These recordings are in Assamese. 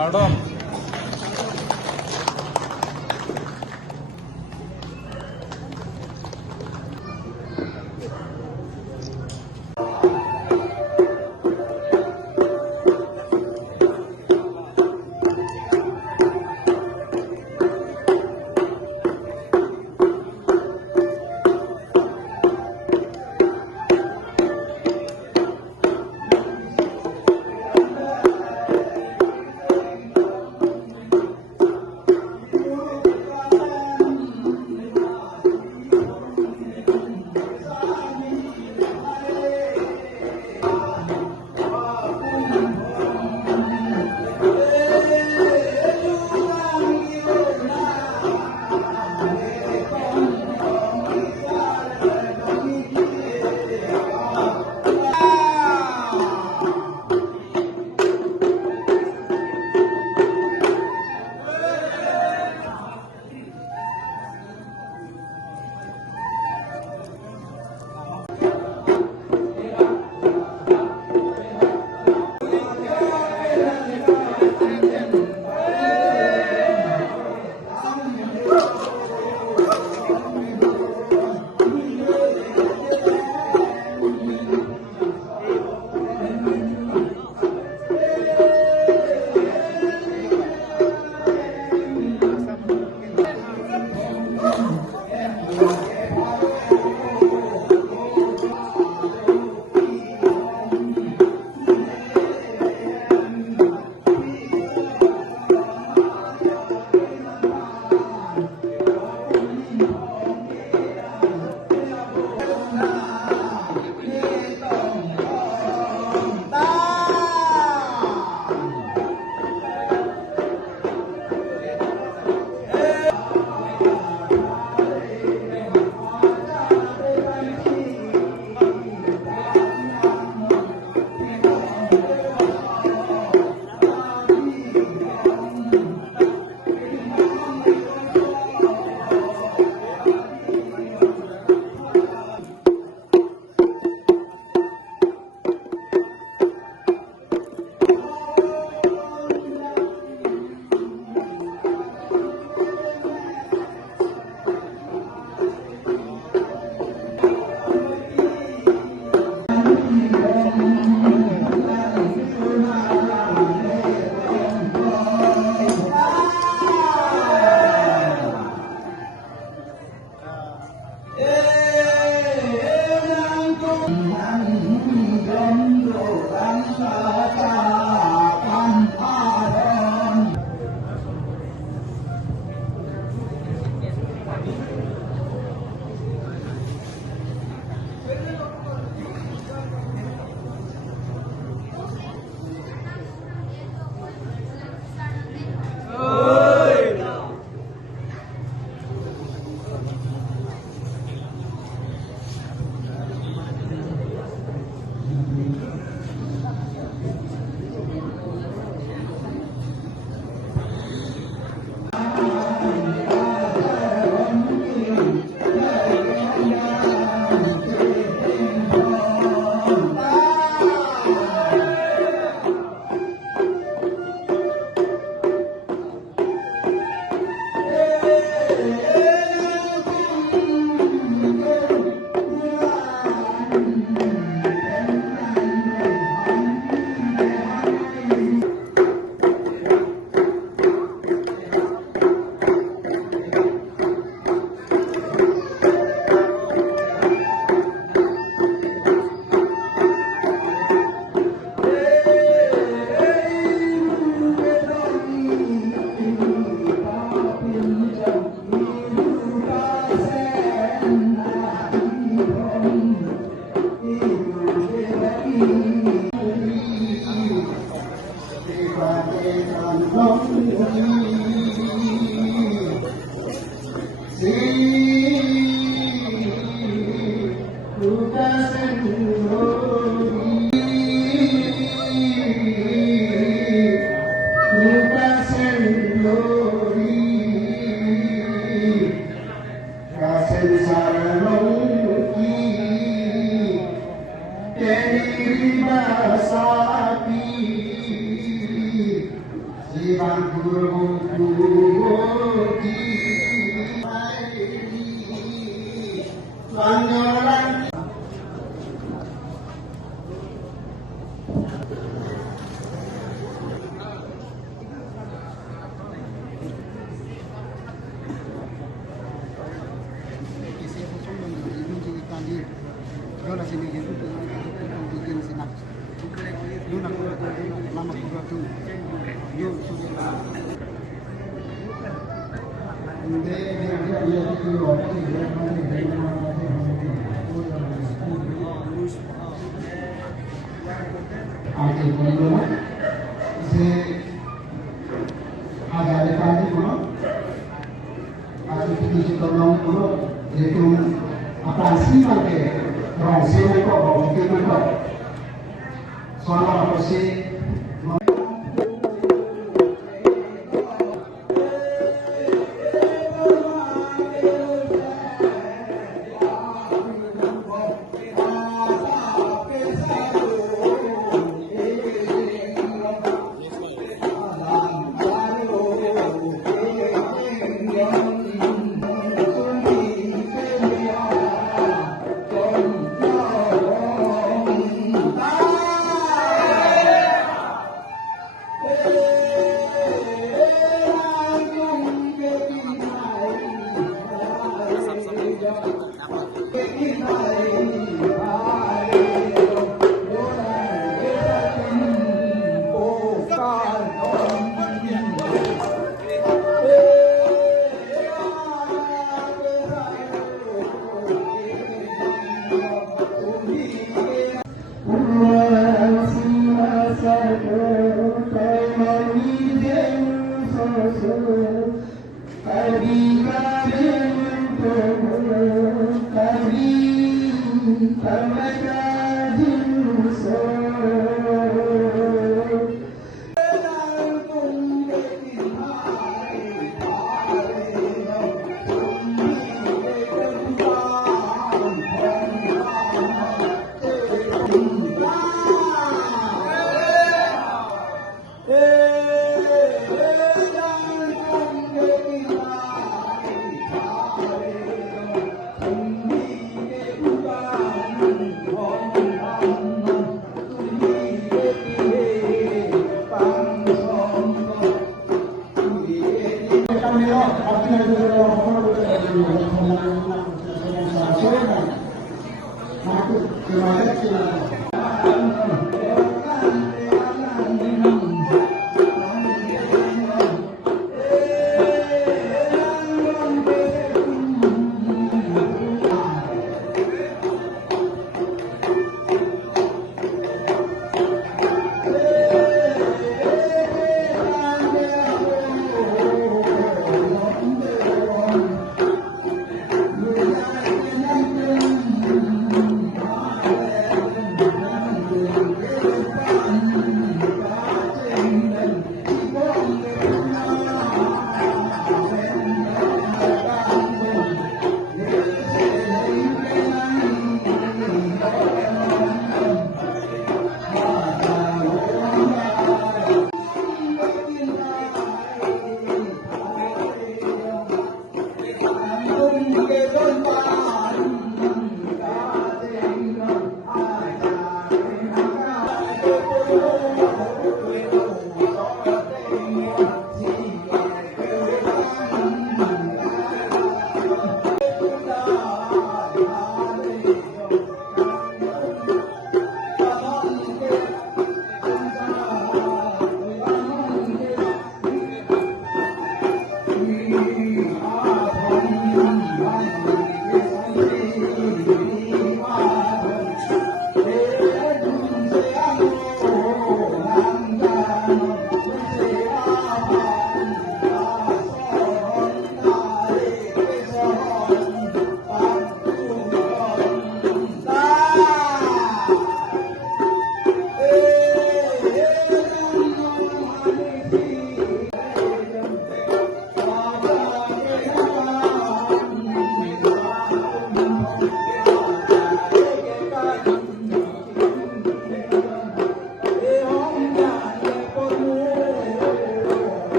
Pardon.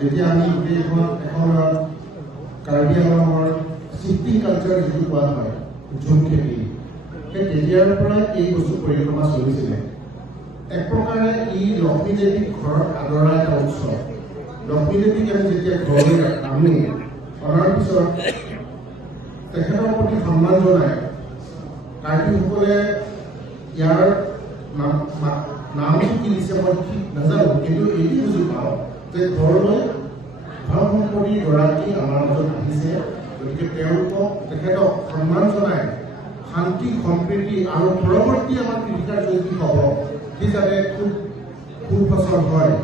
যেতিয়া আমি গোটেইখন এখন কাৰ্বি আংলঙৰ চিটি কালচাৰ যিটো কোৱা হয় ঝুম খেতি, সেই তেতিয়াৰ পৰাই এই বস্তু পৰিক্ৰমা চলিছিলে। এক প্ৰকাৰে ই লক্ষ্মী দেৱীক ঘৰত আদৰা এটা উৎসৱ। লক্ষ্মী দেৱীক আমি যেতিয়া ঘৰলৈ আনো, অনাৰ পিছত তেখেতৰ প্ৰতি সন্মান জনাই কাৰ্বিসকলে ইয়াৰ নামটো কি দিছে মই ঠিক নাজানো, কিন্তু এইটো বুজি পাওঁ যে ঘৰলৈ ধন সম্পত্তিৰ গৰাকী আমাৰ মাজত আহিছে, গতিকে তেওঁলোকক তেখেতক সন্মান জনাই শান্তি সম্প্ৰীতি আৰু পৰৱৰ্তী আমাৰ কৃষিকাৰ্য যি হ'ব সি যাতে খুব সুফচল হয়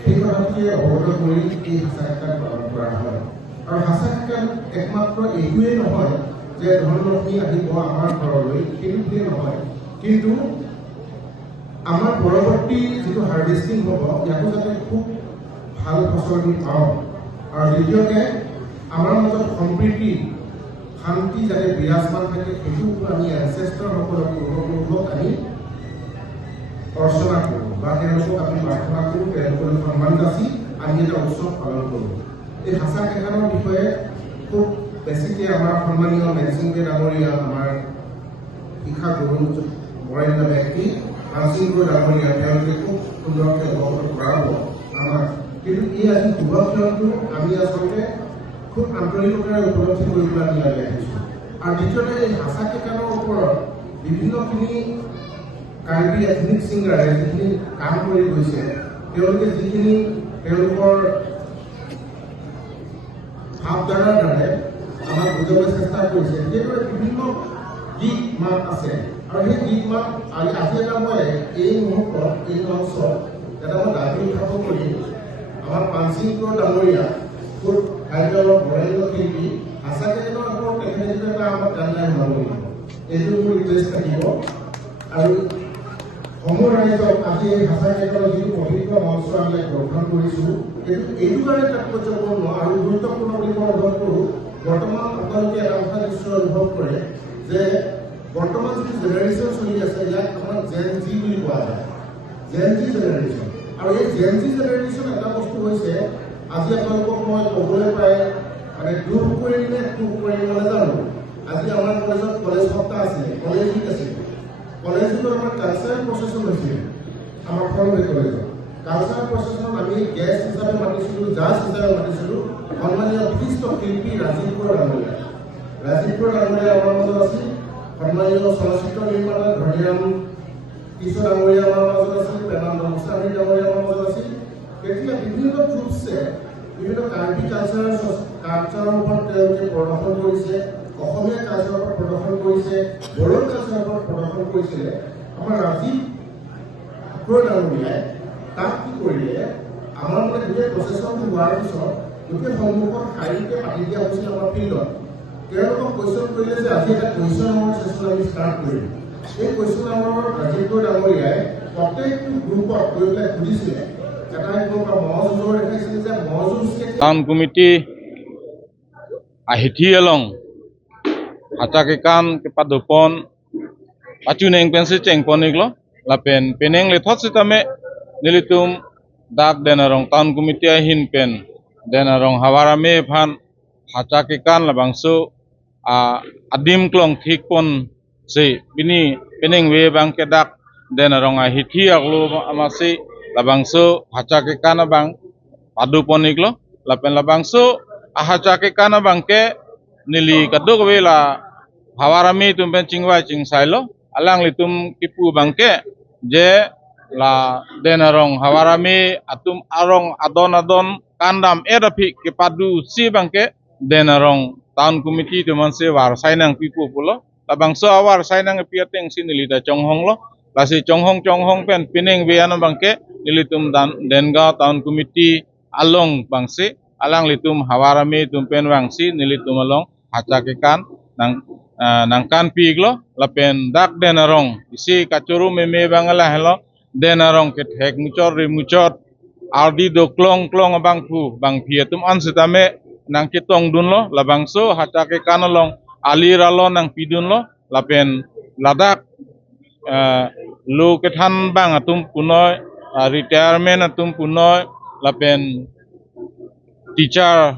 সেই কথাটোকে অৱগত কৰি এই হাঁচা খেতান পালন কৰা হয়। আৰু হাঁচা খেতান একমাত্ৰ এইটোৱেই নহয় যে ধনলক্ষ্মী আহিব আমাৰ ঘৰলৈ, সেইটোৱে নহয়, কিন্তু আমাৰ পৰৱৰ্তী যিটো হাৰ্ভেষ্টিং হ'ব ইয়াতো যাতে খুব ভাল ফচল আমি পাওঁ। আৰু দ্বিতীয়তে আমাৰ মাজত সম্প্ৰীতি শান্তি যাতে বিৰাজমান থাকে সেইটো আমি এনচেষ্টাৰসকলক পূৰ্বপুৰুষক আমি অৰ্চনা কৰোঁ বা তেওঁলোকক আমি প্ৰাৰ্থনা কৰোঁ, তেওঁলোকৰ সন্মান যাচি আমি এটা উৎসৱ পালন কৰোঁ। এই হাঁচা খেতানৰ বিষয়ে খুব বেছিকৈ আমাৰ সন্মানীয় মেনচিংকে ডাঙৰীয়া, আমাৰ শিক্ষা গ্ৰহণ বৰেণ্য ব্যক্তি হানচিংকৈ ডাঙৰীয়া, তেওঁলোকে খুব সুন্দৰকৈ অৱগত কৰাব আমাক। কিন্তু এই আজি শুভক্ষণটো আমি আচলতে খুব আন্তৰিকতাৰে উপলব্ধি কৰিবলৈ আমি লাগি আহিছোঁ। আৰু দ্বিতীয়তে এই হাঁচা খেতানৰ ওপৰত বিভিন্নখিনি কাৰ্বি এথনিক ছিংগাৰে যিখিনি কাম কৰি গৈছে, তেওঁলোকে যিখিনি তেওঁলোকৰ ভাৱধাৰাৰ দ্বাৰাই আমাক বুজাবলৈ চেষ্টা কৰিছে, সেইদৰে বিভিন্ন গীত মাত আছে। আৰু সেই গীত মাত আজি এটা মই এই মুহূৰ্তত এই মঞ্চত এটা মই দাবী উত্থাপন কৰি আমাৰ পানচিংপুৰ ডাঙৰীয়া খুব কাৰ্যালয়ৰ বৰেণ্য শিল্পী হাঁচা খেতানৰ ওপৰত তেখেতে এটা আমাক গানলাই শুনাব লাগিব, এইটো মোৰ ৰিকুৱেষ্ট থাকিব। আৰু সমূহ ৰাইজক আজি এই হাঁচা খেতানৰ যিটো পবিত্ৰ মঞ্চ আমি গঠন কৰিছোঁ, এইটো কাৰণে তাৎপৰ্যপূৰ্ণ আৰু গুৰুত্বপূৰ্ণ বুলি মই অনুভৱ কৰোঁ। বৰ্তমান আপোনালোকে এটা কথা নিশ্চয় অনুভৱ কৰে যে বৰ্তমান যিটো জেনেৰেশ্যন চলি আছে ইয়াক আমাৰ জেন জি বুলি কোৱা যায়, জেন জি জেনেৰেশ্যন। আৰু এই জেন জি জেনেৰেশ্যন এটা বস্তু হৈছে, আজি আপোনালোকক মই ক'বলৈ পাই মানে দুখ কৰিম নে সুখ কৰিম নাজানো। আজি আমাৰ কলেজত কলেজ সপ্তাহ আছিলে, কলেজ উইক আছিলে, কলেজ উইকত আমাৰ কালচাৰেল প্ৰচেছন হৈছিলে আমাৰ ফৰ্মে কলেজত। কালচাৰেল প্ৰচেছনত আমি গেষ্ট হিচাপে মাতিছিলোঁ, জাজ হিচাপে মাতিছিলোঁ সন্মানীয় বিশিষ্ট শিল্পী ৰাজীৱ বৰুৱা ডাঙৰীয়া। ৰাজীৱ বৰুৱা ডাঙৰীয়া আমাৰ মাজত আছিল, সন্মানীয় চলচ্চিত্ৰ নিৰ্মাতা ধনীৰাম কিশোৰ ডাঙৰীয়া আমাৰ মাজত আছিল, প্ৰেমানন্দ গোস্বামী ডাঙৰীয়া আমাৰ মাজত আছিল। তেতিয়া বিভিন্ন গ্ৰুপছে বিভিন্ন কাৰ্বি কালচাৰৰ ওপৰত তেওঁলোকে প্ৰদৰ্শন কৰিছে, অসমীয়া কালচাৰৰ ওপৰত প্ৰদৰ্শন কৰিছে, বড়ো কালচাৰৰ ওপৰত প্ৰদৰ্শন কৰিছিলে। আমাৰ ৰাজীৱ ডাঙৰীয়াই তাক কি কৰিলে আমাৰ মানে গোটেই প্ৰচেছনটো হোৱাৰ পিছত গোটেই সন্মুখত শাৰীৰিকে পাতি দিয়া হৈছিল আমাৰ ফিল্ডত তেওঁলোকক কুৱেশ্যন কৰিলে যে আজি এটা কুৱেশ্যন আৱাৰৰ ছেছন আমি ষ্টাৰ্ট কৰিম এই কুৱেশ্যন আৱাৰৰ ৰাজীৱ ডাঙৰীয়াই প্ৰত্যেকটো গ্ৰুপত গৈ পেলাই সুধিছিলে এটা এনেকুৱা মহজুজৰ দেখাইছিলে যে মহজুজ টাউন কমিটি আহিthi along hacakekan kepadopon pacuneng pensi cengpon iglo lapen peneng lethot sitame nilitum dak denarong town committee ahin pen denarong hawarame phan hacakekan labangso adim klong thik pon se bini peneng we bang ke dak denarong আহিthi aglo amasi labangso hacakekan abang padupon iglo lapen labangso hacakekan abang ke nili kaduk we la hawarami tumpen cingwai cingsailo alang litum tipu bangke je la denarong hawarami atum arong adon kandam erapi kepadu si bangke denarong town committee tuman se war sainang pipu pulo labangso awar sainang piateng sinili da chonghong lo lasi chonghong pen pineng beana bangke nilitum dan denga town committee along bangsi alang litum hawarami tumpen wangsi nilitum along hacakekan nangkan piglo lapen dak denarong isi kacuru meme bangala helo denarong ke thek mucor ardi do klong abang pu bang pietum an sitame nang kitong dun lo labangso hacakekan along aliralo nang pidun lo lapen ladak lu kethan bang atum punoy retirement atum punoy lapen teacher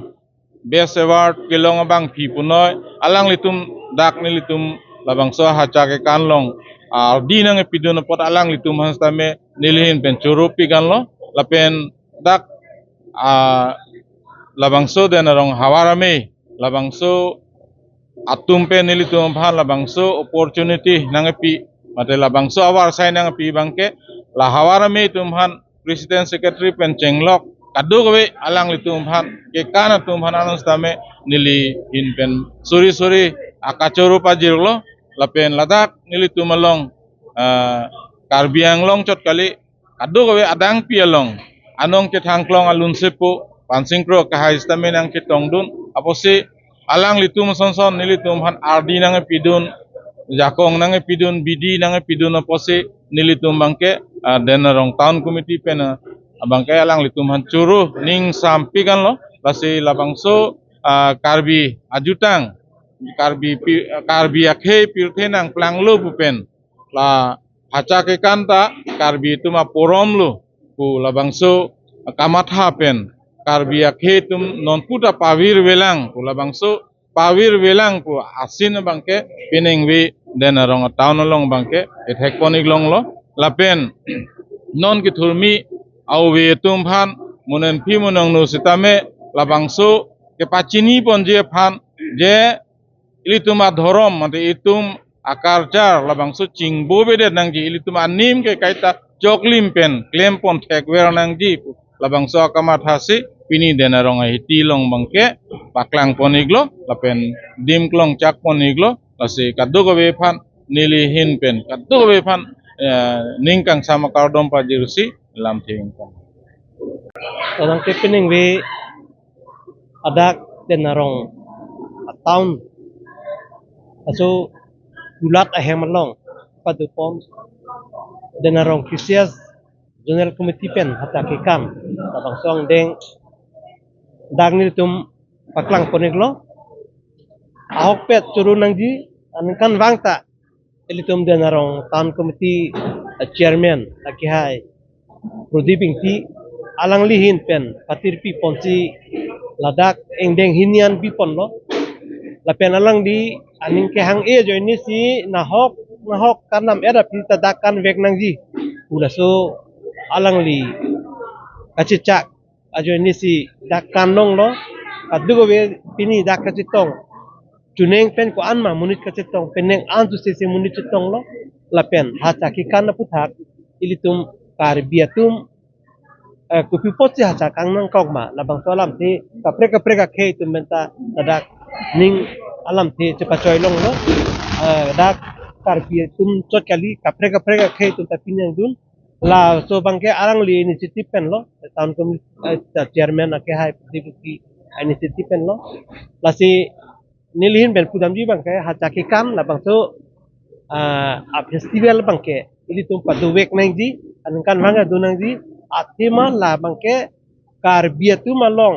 best award kelong abang pi punoy alang litum dak nilitum labangso hacakekan long di nang epidun pot alang litum hastame nilihin pen curupi kan lo lapen dak labangso denarong hawarame labangso atum pe nilitum bhan labangso opportunity nang epi mate labangso awar sai nang epi bangke la hawarame tumhan president secretary pen cenglok kaduk we alang litum bhan ke kana tum bhan anus tame nili hin pen suri akacuru pajirlo lapen ladak nilitum along karbiang long chot kali kaduk we adang pi along anong ke thangklong alun sepu pansingkro kahais tame nang ke tongdun aposi alang litum sonson nilitum bhan ardi nang pidun jakong nang pidun bidi nang pidun aposi nilitum bangke denarong town committee pen abangke alang litum han curu ning sampi kan lo lasi labangso karbi ajutang karbi akhe pirthe nang plang lu pupen la hacakekan ta karbi tuma porom lu pu labangso kamatha pen karbi akhe tum non puta pawir welang pu labangso pawir welang pu asin bangke peneng we denarong town long bangke ethek ponik long lo lapen non ki thurmi au we tum phan munen phi munong nu sitame labangso ke pachini ponje phan je ilituma dhorom mate itum akarjar labangso chingbo bede nangji ilitum anim ke kaita choklim pen claim pon thek wer nangji labangso akamathasi pini denarong hiti long bangke paklang poniglo lapen dim klong chak poniglo lasi kaduk we phan nili hin pen kaduk we phan ningkang sama kardom pajirsi lam thingkang orang kepening we adak denarong town aso gulat ahemalong padupon denarong kisias general committee pen hatakekan tabang song deng dagni tum paklang poneglo ahok pet curu nangji ankan wangta elitum denarong town committee chairman akihai Prodiping ti alang lihin pen patirpi ponsi ladak engdeng hinian pipon lo lapen alang di aning ke hang e jo ini si nahok kanam era pi tadakan vek nangji ulaso alang li kacicak ajo ini si dakan nong lo kadugo we pini dak kacitong cuneng pen ko anma munit kacitong peneng antu sese munit citong lo lapen hacakikan na puthak ilitum karbiatum kupipot si hacakang nang kogma labang solam ti kapre khe tum benta tadak ning alam ti cepacoy long lo dak karbi tum chot kali kapre ka khe tum tapin yang dun la so bangke arang li initiative pen lo town committee chairman ake hai deputy initiative pen lo la si nilihin ben pudam ji bangke hachaki kam la bangso a festival bangke ili tum padu wek nang ji ankan manga dunang ji atima la bangke karbi tu malong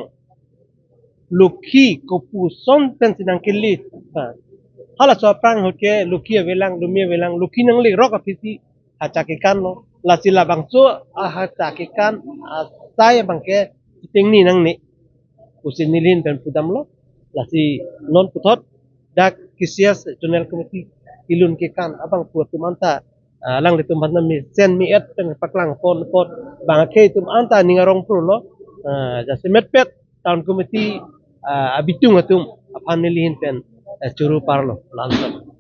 lukhi kopuson pen sinang kilit hala so prang hoke lukhi velang dumia velang lukhi nang le rok afisi hacakikan lo la sila bangso hacakikan saya bangke tingni nang ni usin nilin pen pudam lo la si non putot dak kisias journal committee ilun ke kan abang puat tumanta lang litum banda mi sen mi et pen paklang pon bangke tum anta ningarong pro lo jasimet pet town committee abitung atum apan nilihin pen churu parlo lansam